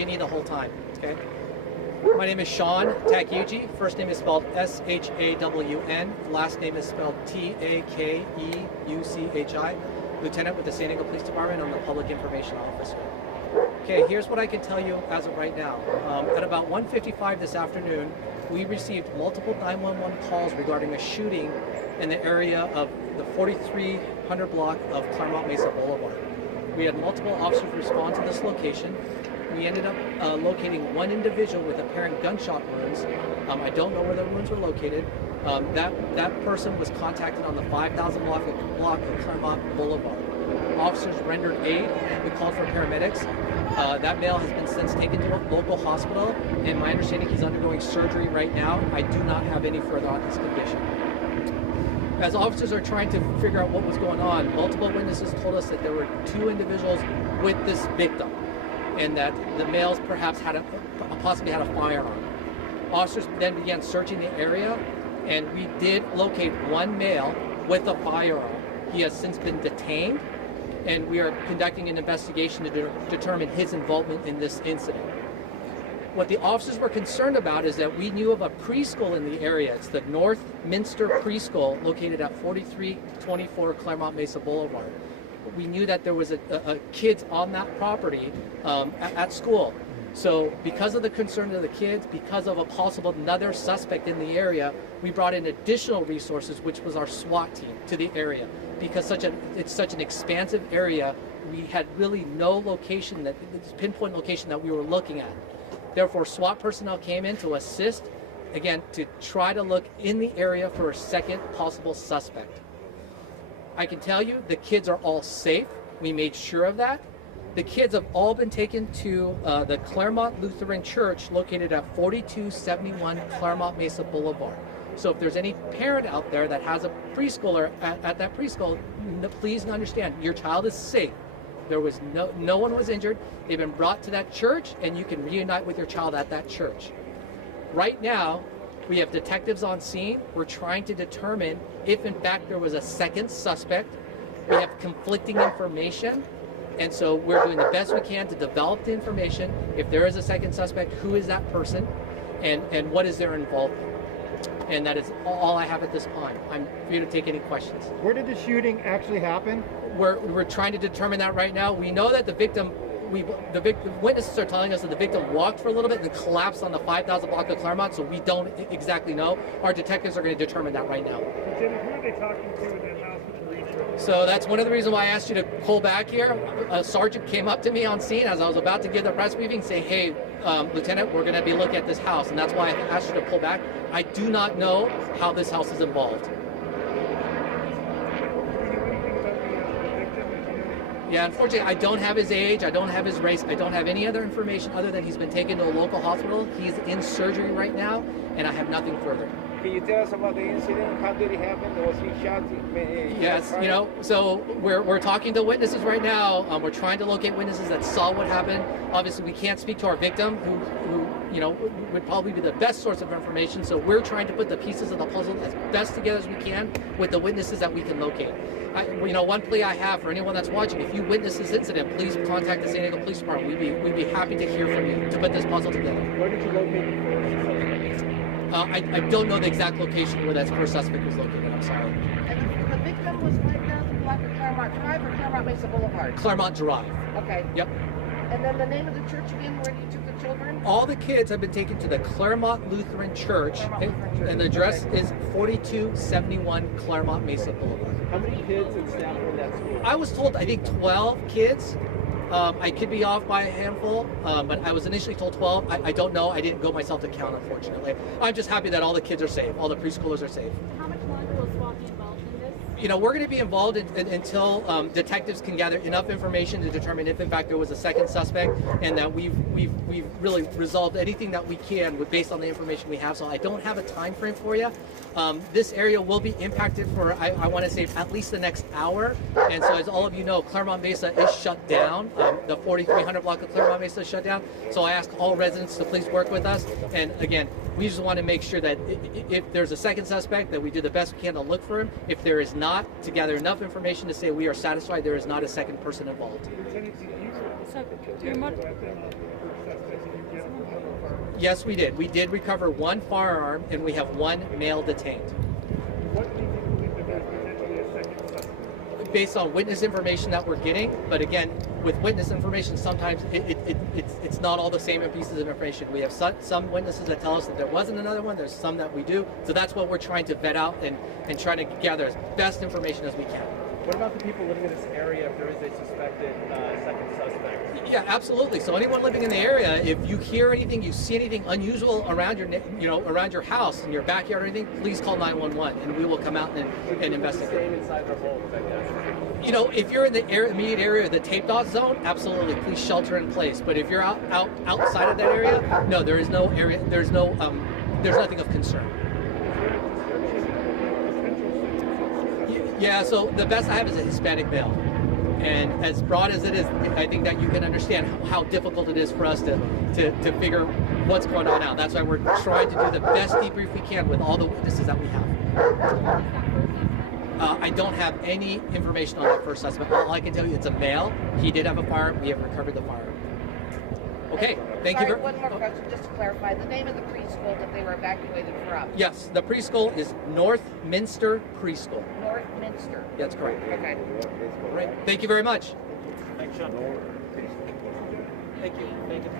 Ginny the whole time, okay? My name is Shawn Takeuchi. First name is spelled S-H-A-W-N. Last name is spelled T-A-K-E-U-C-H-I. Lieutenant with the San Diego Police Department. I'm the Public Information Officer. Okay, here's what I can tell you as of right now. At about 1:55 this afternoon, we received multiple 911 calls regarding a shooting in the area of the 4300 block of Clairemont Mesa Boulevard. We had multiple officers respond to this location. We ended up locating one individual with apparent gunshot wounds. I don't know where the wounds were located. That person was contacted on the 5000 block of Clairemont Boulevard. Officers rendered aid. We called for paramedics. That male has been since taken to a local hospital, and my understanding he's undergoing surgery right now. I do not have any further on his condition. As officers are trying to figure out what was going on, multiple witnesses told us that there were two individuals with this victim, and that the males perhaps possibly had a firearm. Officers then began searching the area, and we did locate one male with a firearm. He has since been detained, and we are conducting an investigation to determine his involvement in this incident. What the officers were concerned about is that we knew of a preschool in the area. It's the North Minster Preschool located at 4324 Clairemont Mesa Boulevard. We knew that there was a kids on that property at school. So because of the concern of the kids, because of a possible another suspect in the area, we brought in additional resources, which was our SWAT team, to the area. Because it's such an expansive area, we had really no location, pinpoint location that we were looking at. Therefore, SWAT personnel came in to assist, again, to try to look in the area for a second possible suspect. I can tell you the kids are all safe. We made sure of that. The kids have all been taken to the Clairemont Lutheran Church located at 4271 Clairemont Mesa Boulevard. So if there's any parent out there that has a preschooler at that preschool, please understand your child is safe. There was no one was injured. They've been brought to that church, and you can reunite with your child at that church. Right now, we have detectives on scene. We're trying to determine if in fact there was a second suspect. We have conflicting information, and so we're doing the best we can to develop the information. If there is a second suspect, who is that person, and what is their involvement? And that is all I have at this time. I'm here to take any questions. Where did the shooting actually happen? We're trying to determine that right now. We know that the witnesses are telling us that the victim walked for a little bit and then collapsed on the 5000 block of Clairemont, so we don't exactly know. Our detectives are going to determine that right now. Lieutenant, who are they talking to in that house with the reach? So that's one of the reasons why I asked you to pull back here. A sergeant came up to me on scene as I was about to give the press briefing, say, hey, Lieutenant, we're going to be looking at this house, and that's why I asked you to pull back. I do not know how this house is involved. Yeah, unfortunately, I don't have his age, I don't have his race, I don't have any other information other than he's been taken to a local hospital. He's in surgery right now, and I have nothing further. Can you tell us about the incident? How did it happen? Was he shot? Yes, you know, so we're talking to witnesses right now. We're trying to locate witnesses that saw what happened. Obviously, we can't speak to our victim, who you know, would probably be the best source of information. So we're trying to put the pieces of the puzzle as best together as we can with the witnesses that we can locate. You know, one plea I have for anyone that's watching: if you witness this incident, please contact the San Diego Police Department. We'd be happy to hear from you to put this puzzle together. Where did you locate the I don't know the exact location where that first suspect was located. I'm sorry. And the victim was right down the block of Clairemont Drive or Clairemont Mesa Boulevard? Clairemont Drive. Okay. Yep. And then the name of the church again, where you took the children? All the kids have been taken to the Clairemont Lutheran Church, and the address is 4271 Clairemont Mesa Boulevard. How many kids and staff were in that school? I was told, I think 12 kids. I could be off by a handful, but I was initially told 12. I don't know. I didn't go myself to count, unfortunately. I'm just happy that all the kids are safe. All the preschoolers are safe. How much longer will SWAT be involved in this? You know, we're going to be involved until detectives can gather enough information to determine if, in fact, there was a second suspect, and that we've really resolved anything that we can based on the information we have. So I don't have a time frame for you. This area will be impacted for, I want to say, at least the next hour. And so, as all of you know, Clairemont Mesa is shut down. The 4300 block of Clairemont Mesa is shut down. So I ask all residents to please work with us. And again, we just want to make sure that if there's a second suspect, that we do the best we can to look for him. If there is not, to gather enough information to say we are satisfied there is not a second person involved. So, your Yes, we did. We did recover one firearm, and we have one male detained. What do you believe that there's potentially a second suspect? Based on witness information that we're getting, but again, with witness information, sometimes it's not all the same pieces of information. We have some witnesses that tell us that there wasn't another one. There's some that we do. So that's what we're trying to vet out and trying to gather as best information as we can. What about the people living in this area if there is a suspected second suspect? Yeah, absolutely. So anyone living in the area, if you hear anything, you see anything unusual around around your house, in your backyard or anything, please call 911 and we will come out and investigate. Staying inside their homes, I guess. If you're in the immediate area of the taped off zone, absolutely, please shelter in place. But if you're outside of that area, no, there is no area. There's nothing of concern. Yeah, so the best I have is a Hispanic male. And as broad as it is, I think that you can understand how difficult it is for us to figure what's going on now. That's why we're trying to do the best debrief we can with all the witnesses that we have. I don't have any information on that first suspect. All I can tell you, it's a male. He did have a firearm. We have recovered the firearm. Okay, thank you. Sorry, one more question, just to clarify. The name of the preschool that they were evacuated from? Yes, the preschool is North Minster Preschool. North Minster. That's correct. Okay. All right. Thank you very much. Thanks, Shawn. Thank you. Thank you.